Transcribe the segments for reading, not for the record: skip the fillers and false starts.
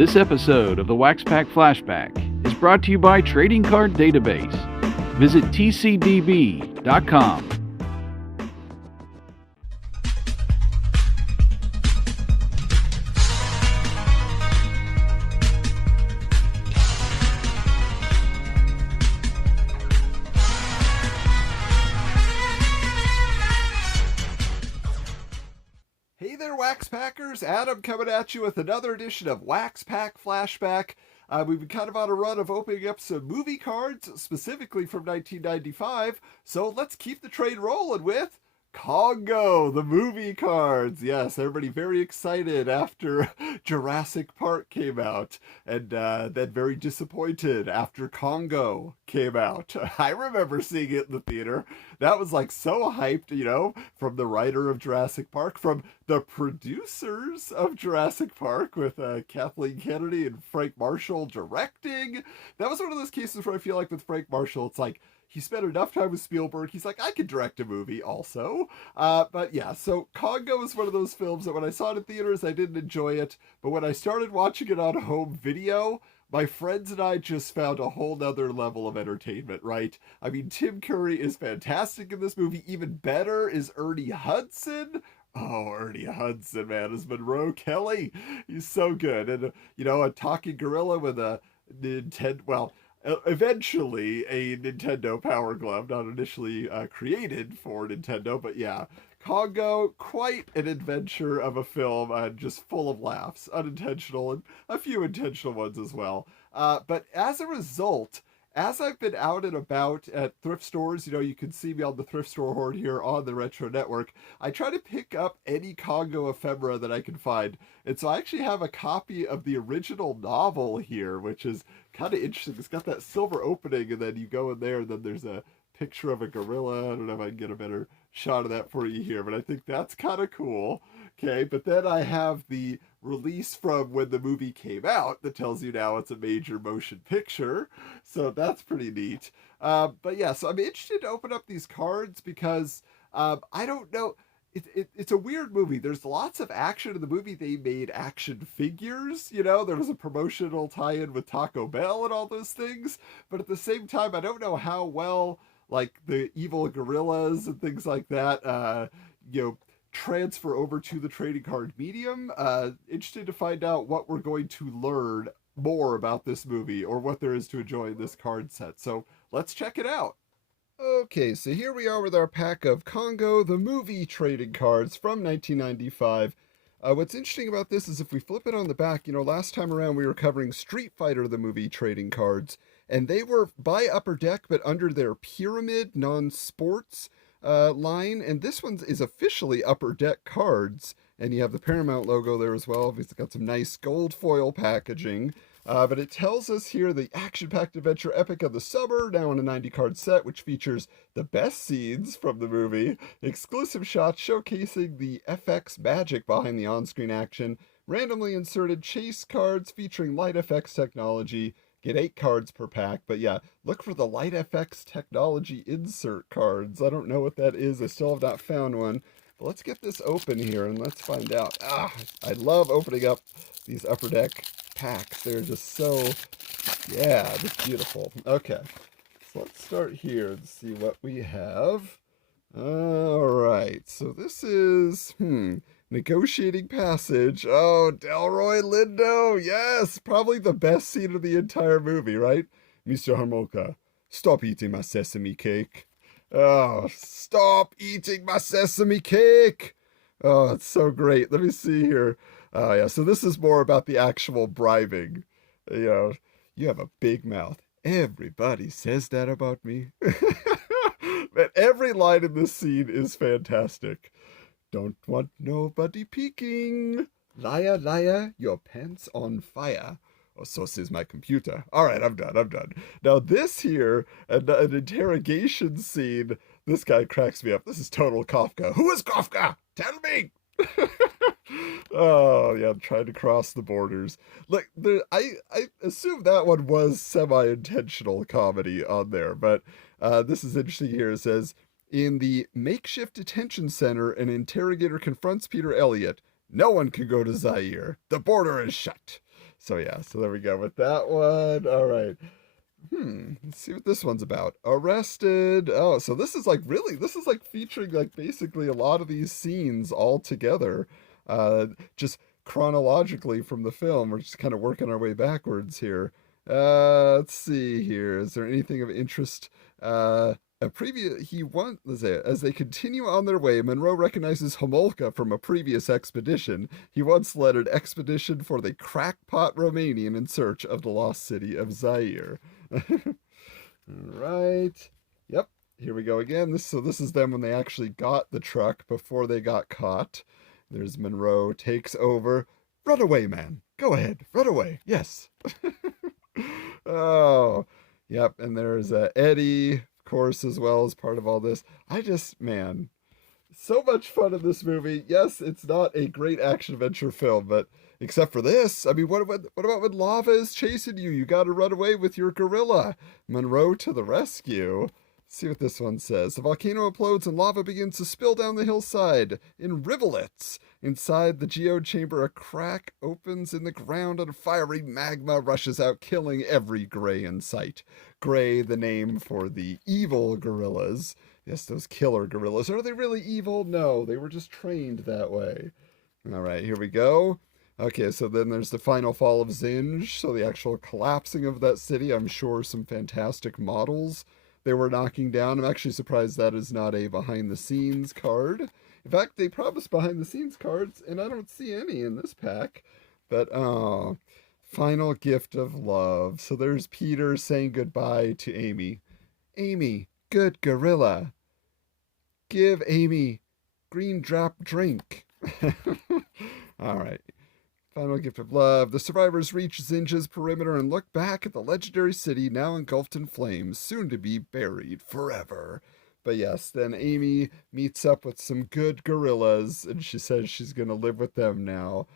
This episode of the Wax Pack Flashback is brought to you by Trading Card Database. Visit tcdb.com. Hey there, Wax Packers! Adam coming at you with another edition of Wax Pack Flashback. We've been kind of on a run of opening up some movie cards, specifically from 1995, so let's keep the train rolling with Congo, the movie cards. Yes, everybody very excited after Jurassic Park came out, and then very disappointed after Congo came out. I remember seeing it in the theater. That was like so hyped, you know, from the writer of Jurassic Park, from the producers of Jurassic Park with Kathleen Kennedy and Frank Marshall directing. That was one of those cases where I feel like with Frank Marshall, it's like, he spent enough time with Spielberg. He's like, I could direct a movie also. But yeah, so Congo is one of those films that when I saw it in theaters, I didn't enjoy it. But when I started watching it on home video, my friends and I just found a whole nother level of entertainment, right? I mean, Tim Curry is fantastic in this movie. Even better is Ernie Hudson. Oh, Ernie Hudson, man, as Monroe Kelly. He's so good. And, you know, a talking gorilla with a Nintendo, well, eventually a Nintendo Power Glove, not initially created for Nintendo, but yeah, Congo, quite an adventure of a film, just full of laughs, unintentional and a few intentional ones as well. But as a result, as I've been out and about at thrift stores, you know, you can see me on the thrift store horn here on the Retro Network, I try to pick up any Congo ephemera that I can find. And so I actually have a copy of the original novel here, which is kind of interesting. It's got that silver opening, and then you go in there, and then there's a picture of a gorilla. I don't know if I can get a better shot of that for you here, but I think that's kind of cool. Okay, but then I have the release from when the movie came out that tells you now it's a major motion picture. So that's pretty neat. But yeah, so I'm interested to open up these cards because I don't know. It's a weird movie. There's lots of action in the movie. They made action figures, you know, there was a promotional tie-in with Taco Bell and all those things. But at the same time, I don't know how well, like, the evil gorillas and things like that, you know, transfer over to the trading card medium. Interested to find out what we're going to learn more about this movie or what there is to enjoy in this card set. So let's check it out. Okay, so here we are with our pack of Congo, the movie trading cards from 1995. What's interesting about this is if we flip it on the back, you know, last time around we were covering Street Fighter, the movie trading cards, and they were by Upper Deck, but under their Pyramid non-sports line, and this one is officially Upper Deck cards, and you have the Paramount logo there as well. It's got some nice gold foil packaging, but it tells us here the action-packed adventure epic of the summer, now in a 90-card set, which features the best scenes from the movie, exclusive shots showcasing the FX magic behind the on-screen action, randomly inserted chase cards featuring light effects technology. Get 8 cards per pack, but yeah, look for the Light FX technology insert cards. I don't know what that is. I still have not found one. But let's get this open here and let's find out. I love opening up these Upper Deck packs. They're just so, yeah, just beautiful. Okay, so let's start here and see what we have. All right, so this is, Negotiating Passage. Oh, Delroy Lindo. Yes, probably the best scene of the entire movie, right? Mr. Harmoka, stop eating my sesame cake. Oh, stop eating my sesame cake. Oh, it's so great. Let me see here. Oh, yeah, so this is more about the actual bribing. You know, you have a big mouth. Everybody says that about me. But every line in this scene is fantastic. Don't want nobody peeking. Liar, liar, your pants on fire. Oh, so says my computer. All right, I'm done. Now this here, an interrogation scene, this guy cracks me up. This is total Kafka. Who is Kafka? Tell me! Oh, yeah, I'm trying to cross the borders. Look, I assume that one was semi-intentional comedy on there, but this is interesting here. It says, in the makeshift detention center, an interrogator confronts Peter Elliott. No one can go to Zaire. The border is shut. So yeah, so there we go with that one. All right. Let's see what this one's about. Arrested. Oh, so this is like really, this is like featuring like basically a lot of these scenes all together, just chronologically from the film. We're just kind of working our way backwards here. Let's see here. Is there anything of interest? A previous he wants as they continue on their way, Monroe recognizes Homolka from a previous expedition. He once led an expedition for the crackpot Romanian in search of the lost city of Zaire. Right. Yep. Here we go again. This is them when they actually got the truck before they got caught. There's Monroe takes over. Run away, man. Go ahead. Run away. Yes. Oh. Yep. And there's Eddie, of course, as well as part of all this. Man, so much fun in this movie. Yes, it's not a great action adventure film, but except for this, I mean, what about when lava is chasing you? You got to run away with your gorilla. Monroe to the rescue. Let's see what this one says. The volcano implodes and lava begins to spill down the hillside in rivulets. Inside the geode chamber, a crack opens in the ground and fiery magma rushes out, killing every gray in sight. Gray, the name for the evil gorillas. Yes, those killer gorillas. Are they really evil? No, they were just trained that way. All right, here we go. Okay, so then there's the final fall of Zinj, so the actual collapsing of that city. I'm sure some fantastic models they were knocking down. I'm actually surprised that is not a behind the scenes card. In fact, they promised behind the scenes cards, and I don't see any in this pack. But, oh, final gift of love. So there's Peter saying goodbye to Amy. Amy, good gorilla. Give Amy green drop drink. All right. Final gift of love. The survivors reach Zinja's perimeter and look back at the legendary city now engulfed in flames, soon to be buried forever. But yes, then Amy meets up with some good gorillas and she says she's going to live with them now.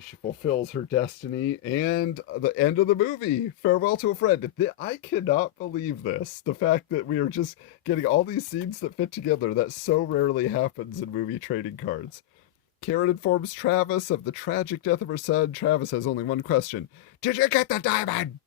She fulfills her destiny, and the end of the movie, farewell to a friend. I cannot believe this. The fact that we are just getting all these scenes that fit together, that so rarely happens in movie trading cards. Karen informs Travis of the tragic death of her son. Travis has only one question. Did you get the diamond?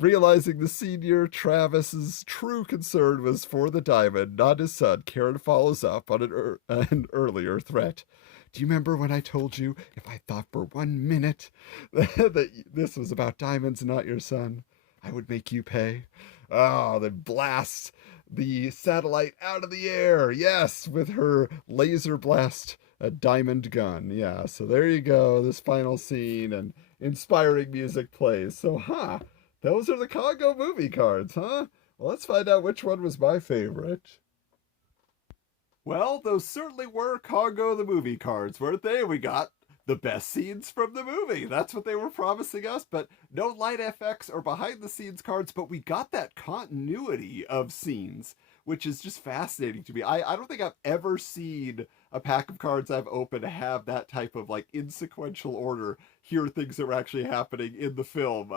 Realizing the senior, Travis's true concern was for the diamond, not his son, Karen follows up on an earlier threat. Do you remember when I told you, if I thought for 1 minute that this was about diamonds and not your son, I would make you pay? Oh, then blasts the satellite out of the air. Yes, with her laser blast a diamond gun. Yeah, so there you go. This final scene and inspiring music plays. So, those are the Congo movie cards, huh? Well, let's find out which one was my favorite. Well, those certainly were Congo the movie cards, weren't they? We got the best scenes from the movie. That's what they were promising us, but no light FX or behind the scenes cards, but we got that continuity of scenes, which is just fascinating to me. I don't think I've ever seen a pack of cards I've opened have that type of like in sequential order. Here are things that were actually happening in the film,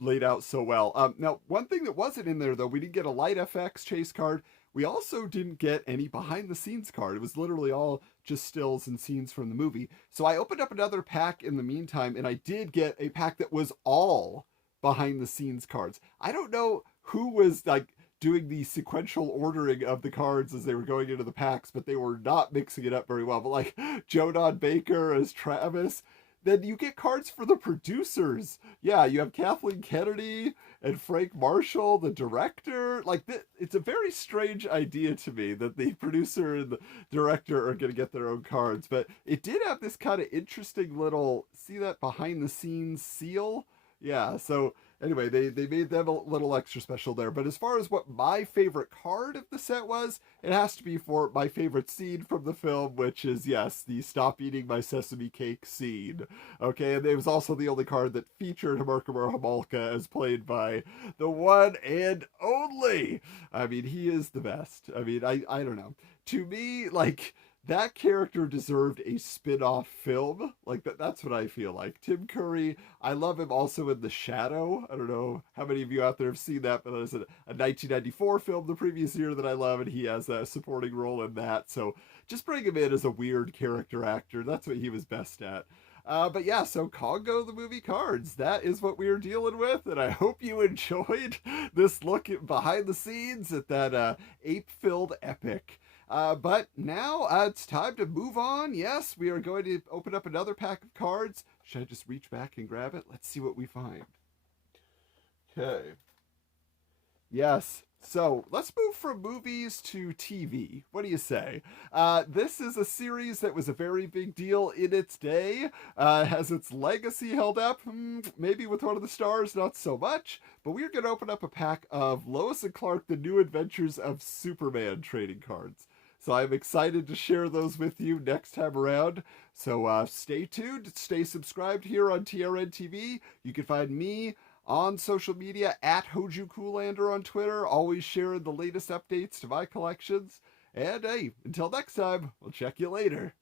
laid out so well. Now, one thing that wasn't in there though, we didn't get a light FX chase card. We also didn't get any behind the scenes card. It was literally all just stills and scenes from the movie. So I opened up another pack in the meantime, and I did get a pack that was all behind the scenes cards. I don't know who was like doing the sequential ordering of the cards as they were going into the packs, but they were not mixing it up very well. But like Jonan Baker as Travis. Then you get cards for the producers. Yeah, you have Kathleen Kennedy and Frank Marshall, the director. Like, it's a very strange idea to me that the producer and the director are going to get their own cards. But it did have this kind of interesting little, see that behind the scenes seal? Yeah, so anyway, they made them a little extra special there. But as far as what my favorite card of the set was, it has to be for my favorite scene from the film, which is, yes, the stop eating my sesame cake scene. Okay, and it was also the only card that featured Hamarkamur Homolka as played by the one and only. I mean, he is the best. I mean, I don't know. To me, like, that character deserved a spin-off film. Like, that's what I feel like. Tim Curry, I love him also in The Shadow. I don't know how many of you out there have seen that, but there's a 1994 film the previous year that I love, and he has a supporting role in that. So just bring him in as a weird character actor. That's what he was best at. But yeah, so Congo the movie cards, that is what we are dealing with, and I hope you enjoyed this look behind the scenes at that ape-filled epic. But now it's time to move on. Yes, we are going to open up another pack of cards. Should I just reach back and grab it? Let's see what we find. Okay. Yes. So let's move from movies to TV. What do you say? This is a series that was a very big deal in its day. Has its legacy held up? Maybe with one of the stars, not so much. But we're going to open up a pack of Lois and Clark, The New Adventures of Superman trading cards. So I'm excited to share those with you next time around. So stay tuned, stay subscribed here on TRN TV. You can find me on social media at Hoju Coolander on Twitter, always sharing the latest updates to my collections. And hey, until next time, we'll check you later.